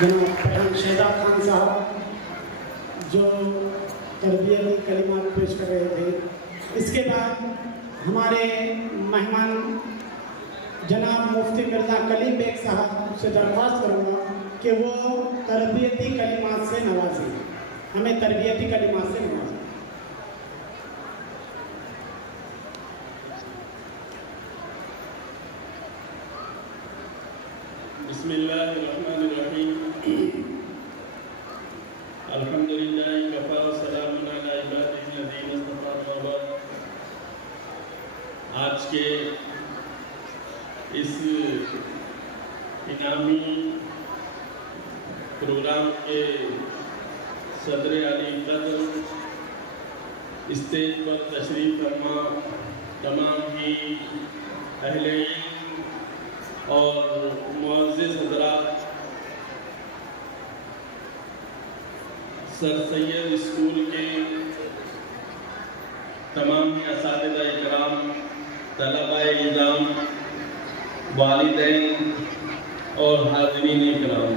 جناب پٹھان شہزاد خان صاحب جو تربیتی کلمات پیش کر رہے تھے. اس کے بعد ہمارے مہمان جناب مفتی مرزا کلیم بیگ صاحب سے درخواست کروں گا کہ وہ تربیتی کلمات سے نوازیں، ہمیں تربیتی کلمات سے نوازیں. بسم اللہ الرحمن الرحیم. الحمدللہ کفا وسلام علی عبادہ الذین اصطفیٰ. وبعد آج کے اس انعامی پروگرام کے صدر علی قدر اسٹیج پر تشریف فرما تمام ہی اہل علم اور معزز حضرات، سر سید اسکول کے تمام ہی اساتذہ اکرام، طلباء نظام، والدین اور حاضرین اکرام،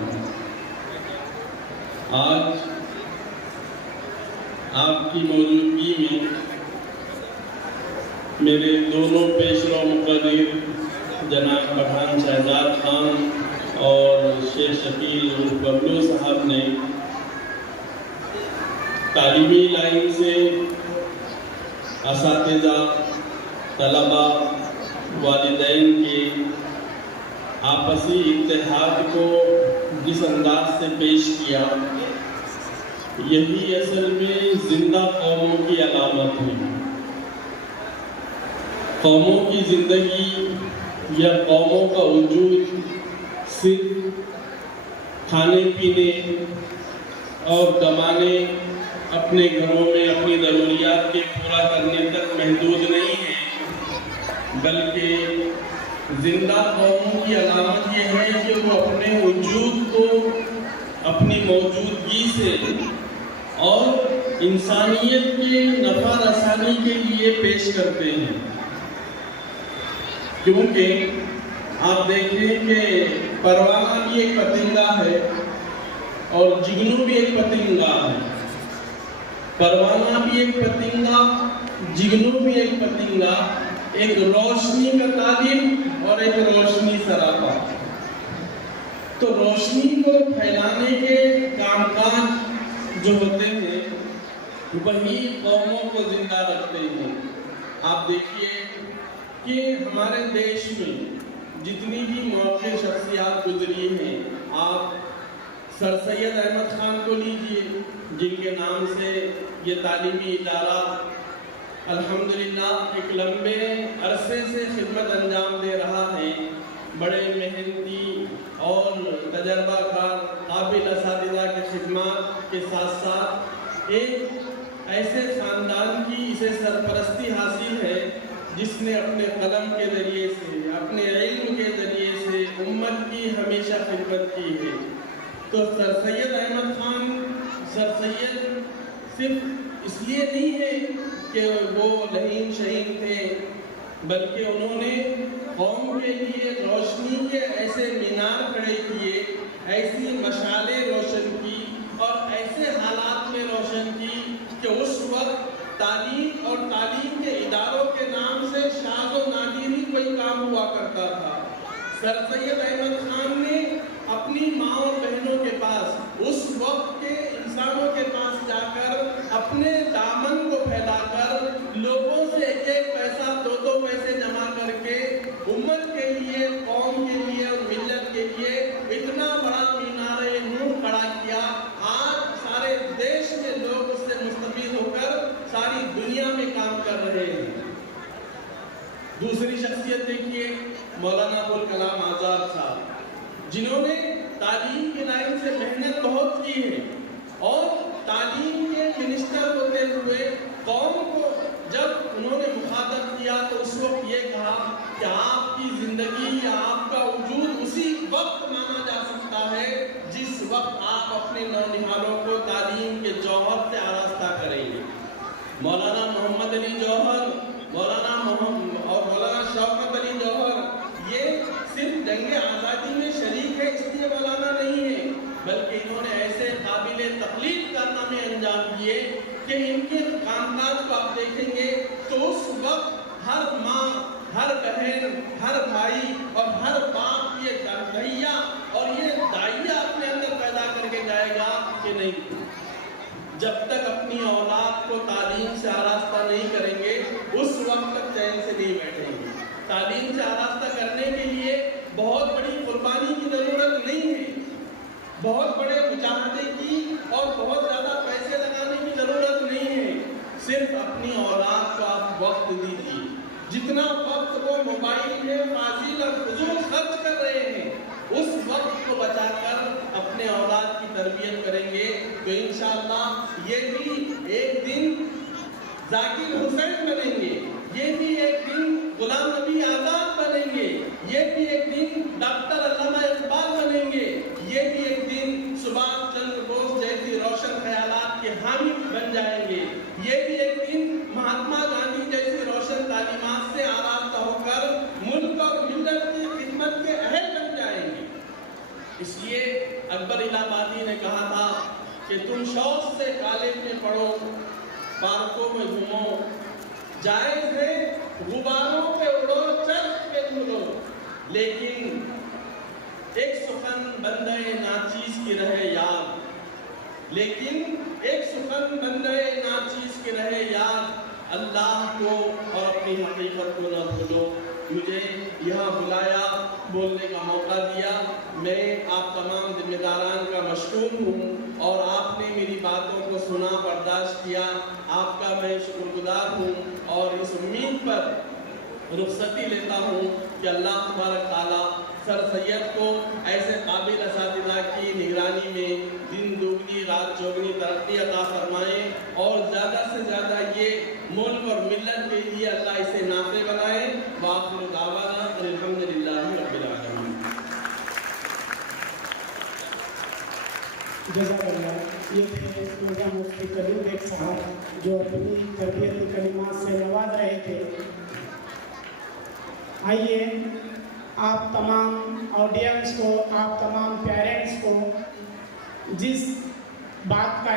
آج آپ کی موجودگی میں میرے دونوں پیشرو مقرر جناب پٹھان شہزاد خان اور شیخ شکیل ببلو صاحب نے تعلیمی لائن سے اساتذہ، طلباء، والدین کے آپسی اتحاد کو جس انداز سے پیش کیا، یہی اصل میں زندہ قوموں کی علامت ہے. قوموں کی زندگی یا قوموں کا وجود صرف کھانے پینے اور کمانے، اپنے گھروں میں اپنی ضروریات کے پورا کرنے تک محدود نہیں ہے، بلکہ زندہ قوموں کی علامت یہ ہے کہ وہ اپنے وجود کو اپنی موجودگی سے اور انسانیت کی نفع رسانی کے لیے پیش کرتے ہیں. کیونکہ آپ دیکھیں کہ پروانہ بھی ایک پتنگا ہے اور جگنو بھی ایک پتنگا ہے. پروانہ بھی ایک پتنگا، جگنو بھی ایک پتنگا، ایک روشنی کا طالب اور ایک روشنی سراپا. تو روشنی کو پھیلانے کے کام کاج جو ہوتے ہیں وہی قوموں کو زندہ رکھتے ہیں. آپ دیکھیے کہ ہمارے دیش میں جتنی بھی موقع شخصیات گزری ہیں، آپ سر سید احمد خان کو لیجئے، جن کے نام سے یہ تعلیمی ادارہ الحمدللہ ایک لمبے عرصے سے خدمت انجام دے رہا ہے. بڑے محنتی اور تجربہ کار قابل اساتذہ کے خدمات کے ساتھ ساتھ ایک ایسے خاندان کی اسے سرپرستی حاصل ہے جس نے اپنے قلم کے ذریعے سے، اپنے علم کے ذریعے سے امت کی ہمیشہ خدمت کی ہے. تو سر سید احمد خان سر سید صرف اس لیے نہیں ہے کہ وہ لعین شہین تھے، بلکہ انہوں نے قوم کے لیے روشنی کے ایسے مینار کھڑے کیے، ایسی مشالیں روشن کی اور ایسے حالات میں روشن کی کہ اس وقت تعلیم اور تعلیم کے اداروں کے نام سے شاذ و نادر ہی کوئی کام ہوا کرتا تھا. سر سید احمد خان نے اپنی ماں اور بہنوں کے پاس، اس وقت کے انسانوں کے پاس جا کر اپنے دامن کو پھیلا کر لوگوں سے ایک ایک پیسہ، دو پیسے جمع کر کے امت کے لیے، قوم کے لیے اور ملت کے لیے اتنا بڑا مینار نور کھڑا کیا. آج سارے دیش میں لوگ اس سے مستفید ہو کر ساری دنیا میں کام کر رہے ہیں. دوسری شخصیت دیکھیے مولانا ابوالکلام آزاد صاحب، جنہوں نے تعلیم کی لائن سے محنت بہت کی ہے اور تعلیم کے منسٹر ہوتے ہوئے قوم کو جب انہوں نے مخاطب کیا تو اس وقت یہ کہا کہ آپ کی زندگی یا آپ کا وجود اسی وقت مانا جا سکتا ہے جس وقت آپ اپنے نونہالوں کو تعلیم کے جوہر سے آراستہ کریں گے. مولانا محمد علی جوہر، مولانا شوکت علی جوہر، یہ صرف جنگ آزادی میں شریک ہے اس لیے مولانا نہیں ہے، بلکہ یہ کہ ان کے کام کاج کو آپ دیکھیں گے تو اس وقت ہر ماں، ہر بہن، ہر بھائی اور ہر باپ یہ دھیا اور یہ دائیا اپنے اندر پیدا کر کے جائے گا کہ نہیں، جب تک اپنی اولاد کو تعلیم سے آراستہ نہیں کریں گے اس وقت تک چین سے نہیں بیٹھیں گے۔ تعلیم سے آراستہ کرنے کے لیے بہت بڑی قربانی کی ضرورت نہیں ہے، بہت بڑے مجاہدے کی اور بہت زیادہ پیسے لگانے کی ضرورت نہیں ہے، صرف اپنی اولاد کو آپ وقت دیجیے۔ جتنا وقت وہ موبائل میں فاضل اور فضول خرچ کر رہے ہیں اس وقت کو بچا کر اپنے اولاد کی تربیت کریں گے تو انشاءاللہ یہ بھی ایک دن ذاکر حسین بنیں گے، یہ بھی ایک دن غلام نبی آزاد بنیں گے، یہ بھی ایک دن ڈاکٹر علامہ اقبال بنیں گے، یہ بھی ایک دن سبھاش چندر بوس جیسی روشن خیالات کے حامی بن جائیں گے، یہ بھی ایک دن مہاتما گاندھی جیسی روشن تعلیمات سے آراستہ ہو کر ملک اور ملت کی خدمت کے اہل بن جائیں گے۔ اس لیے اکبر الہ آبادی نے کہا تھا کہ تم شوق سے کالج میں پڑھو، پارکوں میں گھومو، جائز ہے غباروں پہ اڑو، چرخ پہ جھولو، لیکن ایک سخن بندے ناچیز کی رہے یاد، لیکن ایک سخن بندے ناچیز کی رہے یاد، اللہ کو اور اپنی حقیقت کو نہ بھولو۔ مجھے یہاں بلایا، بولنے کا موقع دیا، میں آپ تمام ذمہ داران کا مشکور ہوں اور آپ نے میری باتوں کو سنا، برداشت کیا، آپ کا میں شکر گزار ہوں اور اس امید پر رخصتی لیتا ہوں کہ اللہ تبارک تعالیٰ سر سید کو ایسے قابل اساتذہ کی نگرانی میں دن دوگنی رات چوگنی ترقی عطا فرمائے اور زیادہ سے زیادہ یہ ملک اور ملت کے لیے اللہ اسے نافع بنائے۔ وآخر دعوانا الحمدللہ رب العالمین۔ جزاک اللہ۔ یہ تھے مرزا مفتی کلیم بیگ صاحب جو اپنی تربیتی کلمات سے نواز رہے تھے۔ آئیے آپ تمام آڈینس کو، آپ تمام پیرنٹس کو جس بات کا